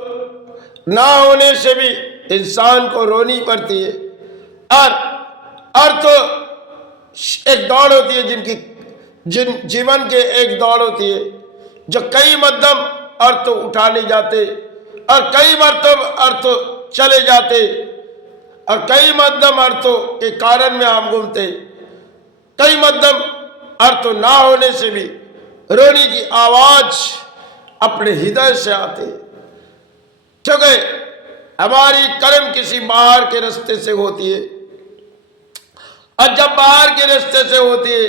ना होने से भी इंसान को रोनी पड़ती है। और अर्थ एक दौड़ होती है जिन जीवन के एक दौड़ होती है जो कई मध्यम अर्थ उठाने जाते और कई मध्यम अर्थ चले जाते और कई मध्यम अर्थों के कारण में हम घूमते। कई मध्यम अर्थ ना होने से भी रोनी की आवाज अपने हृदय से आते, क्योंकि हमारी कर्म किसी बाहर के रास्ते से होती है। और जब बाहर के रास्ते से होती है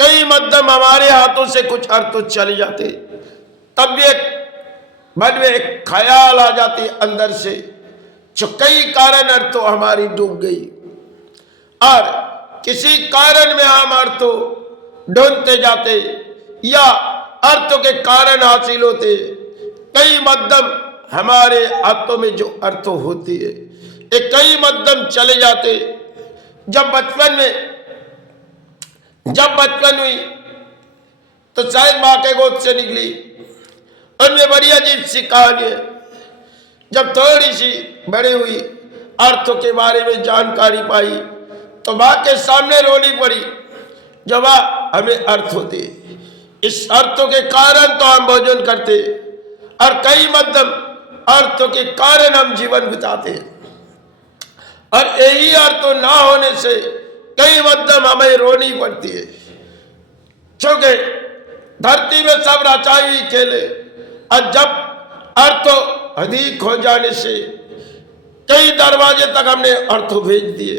कई मध्यम हमारे हाथों से कुछ अर्थ चले जाते, तब भी एक मन में एक ख्याल आ जाती अंदर से जो कई कारण अर्थ हमारी डूब गई और किसी कारण में हम अर्थ ढूंढते जाते या अर्थों के कारण हासिल होते। कई मध्यम हमारे हाथों में जो अर्थ होती है ये कई मध्यम चले जाते। जब बचपन हुई तो शायद माँ के गोद से निकली, उनमें बड़ी अजीब सी कहानी है। जब थोड़ी सी बड़ी हुई अर्थों के बारे में जानकारी पाई तो माँ के सामने रोनी पड़ी। जब हमें अर्थ होते, इस अर्थों के कारण तो हम भोजन करते और कई मध्यम अर्थों के कारण हम जीवन बिताते और यही अर्थ ना होने से कई मध्यम हमें रोनी पड़ती है, क्योंकि धरती में सब रचाई हुई खेले और जब अर्थ अधिक हो जाने से कई दरवाजे तक हमने अर्थ भेज दिए।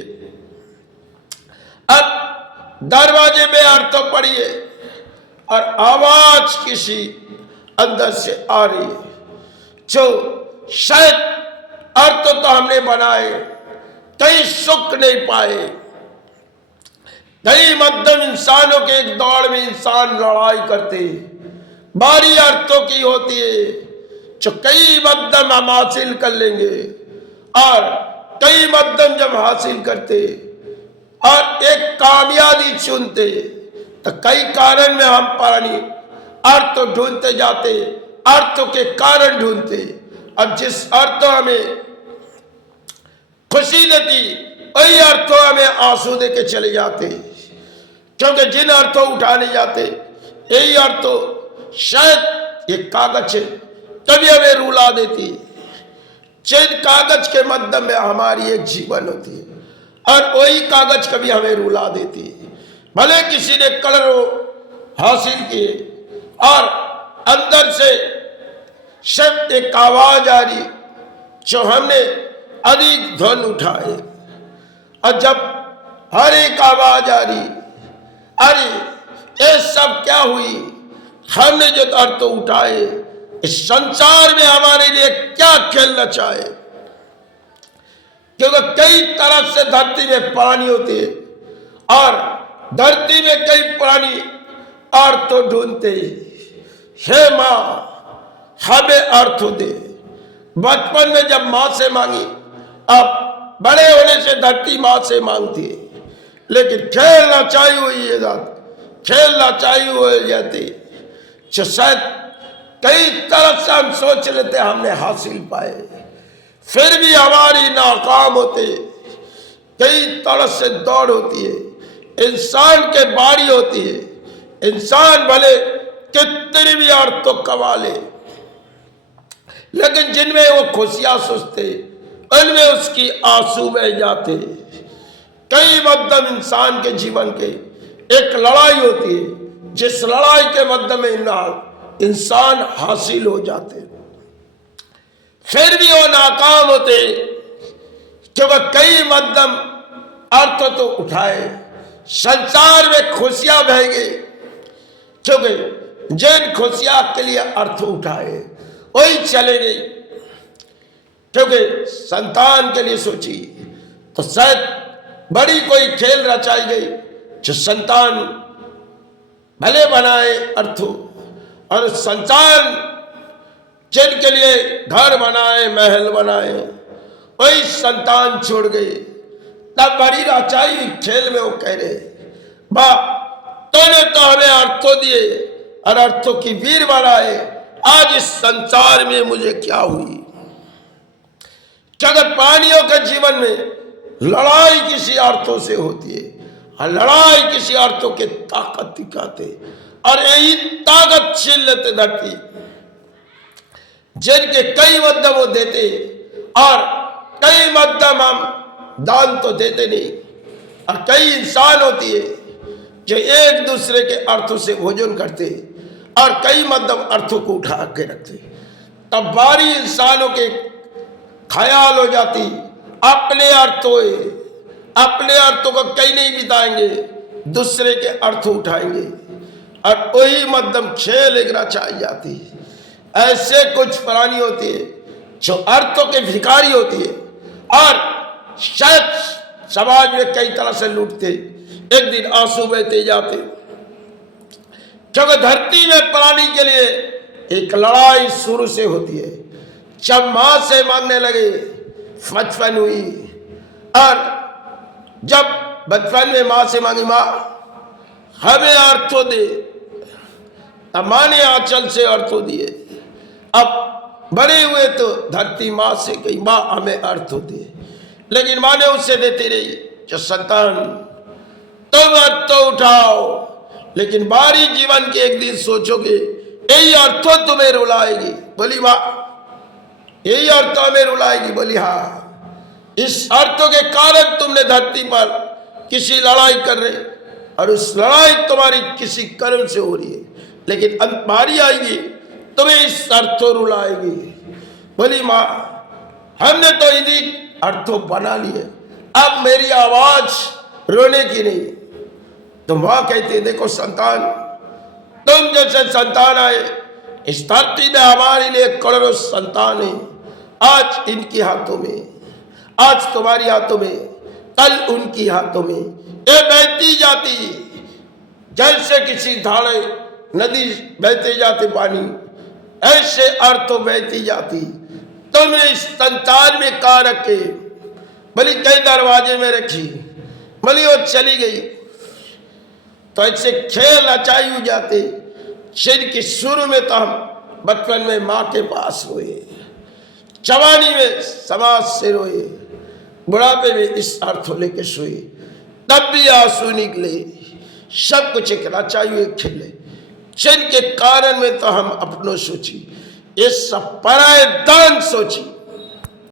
अब दरवाजे में अर्थ पड़िए और आवाज किसी अंदर से आ रही है जो शायद अर्थ तो हमने बनाए, कई सुख नहीं पाए। कई मध्यम इंसानों के एक दौड़ में इंसान लड़ाई करते, बारी अर्थों की होती है जो कई मध्यम हम हासिल कर लेंगे और कई मध्यम जब हासिल करते और एक कामयाबी चुनते तो कई कारण में हम पानी अर्थ ढूंढते जाते, अर्थों के कारण ढूंढते और जिस अर्थ हमें खुशी देती वही अर्थों हमें आंसू दे के चले जाते, क्योंकि जिन अर्थों उठाने जाते यही अर्थों शायद ये कागज कभी हमें रुला देती, जिन कागज के मध्य में हमारी एक जीवन होती है और वही कागज कभी हमें रुला देती। भले किसी ने कलर हासिल किए और अंदर से शब्द एक आवाज आ रही जो हमने अधिक ध्वन उठाए और जब हर एक आवाज आ रही अरे ये सब क्या हुई, हमने जो अर्थ उठाए इस संसार में हमारे लिए क्या खेल रचाए, क्योंकि कई तरफ से धरती में प्राणी होते और धरती में कई प्राणी अर्थ ढूंढते। हे माँ हमें अर्थ दे। बचपन में जब माँ से मांगी, अब बड़े होने से धरती माँ से मांगती है, लेकिन खेलना चाहिए हुई ये बात, खेलना चाहिए हुई जाती जो शायद कई तरफ से हम सोच लेते हमने हासिल पाए फिर भी हमारी नाकाम होते। कई तरह से दौड़ होती है, इंसान के बारी होती है, इंसान भले कितनी भी अर्थ तो कमा ले लेकिन जिनमें वो खुशियां सोचते उनमें उसकी आंसू बह जाते। कई मध्यम इंसान के जीवन के एक लड़ाई होती है जिस लड़ाई के मध्य में इंसान हासिल हो जाते फिर भी वो नाकाम होते, क्योंकि कई मध्यम अर्थ तो उठाए, संसार में खुशियां बह गई, क्योंकि जिन खुशियां के लिए अर्थ उठाए वही चले गई, क्योंकि संतान के लिए सोची तो शायद बड़ी कोई खेल रचाई गई जो संतान भले बनाए अर्थों और संतान जिनके लिए घर बनाए महल बनाए वही संतान छोड़ गए। तब बड़ी रचाई खेल में वो कह रहे बा तूने तो हमें अर्थों दिए और अर्थों की वीर बनाए, आज इस संसार में मुझे क्या हुई। जगत प्राणियों के जीवन में लड़ाई किसी अर्थों से होती है, और लड़ाई किसी अर्थों के ताकत दिखाते, और यही ताकत छीन लेते धरती, जिनके कई मध्यम वो देते, और कई मध्यम हम दान तो देते नहीं, और कई इंसान होती है जो एक दूसरे के अर्थों से भोजन करते और कई मध्यम अर्थों को उठा के रखते। तब बारी इंसानों के ख्याल हो जाती, अपने अर्थों को कहीं नहीं बिताएंगे, दूसरे के अर्थ उठाएंगे, और वही मध्यम खेल एक रचाई जाती है। ऐसे कुछ प्राणी होती है जो अर्थों के भिखारी होती है, और शायद समाज में कई तरह से लूटते, एक दिन आंसू बहते जाते, क्योंकि धरती में प्राणी के लिए एक लड़ाई शुरू से होती है। जब मां से मांगने लगे, बचपन हुई, और जब बचपन में मां से मांगी, मां हमें अर्थों दे, अब मां ने आंचल से अर्थों दिए। अब बड़े हुए तो धरती मां से कही, मां हमें अर्थों दे, लेकिन मां ने उससे देती रही, जो संतान तुम अर्थ तो उठाओ, लेकिन बारी जीवन के एक दिन सोचोगे यही अर्थों तुम्हें रुलाएगी। बोली मां यही अर्थ हमें रुलाएगी। बोली हाँ, इस अर्थों के कारण तुमने धरती पर किसी लड़ाई कर रहे, और उस लड़ाई तुम्हारी किसी कर्म से हो रही है, लेकिन अंत बारी आएगी तुम्हें इस अर्थों रुलाएगी। बोली मां हमने तो इन्हीं अर्थों बना लिए, अब मेरी आवाज रोने की नहीं। तो मां कहती, देखो संतान, तुम जैसे संतान आए इस धरती में, हमारे लिए करोड़ों संतान है। आज इनके हाथों में, आज तुम्हारी हाथों में, कल उनकी हाथों में, ये बहती जाती जैसे किसी धारे नदी बहते जाते पानी, ऐसे अर्थों बहती जाती। तुमने इस संतान में कहा रखे? बोली कई दरवाजे में रखी। बोली वो चली गई। तो ऐसे खेल रचाई हो जाते, जिनकी शुरू में तो हम बचपन में माँ के पास रोए, जवानी में समाज से रोए, बुढ़ापे में इस अर्थ लेके सोए, तब भी आंसू निकले। सब कुछ एक रचाई हुए खेले, जिनके कारण में तो हम अपनों सोची, ये सब पराये दान सोची।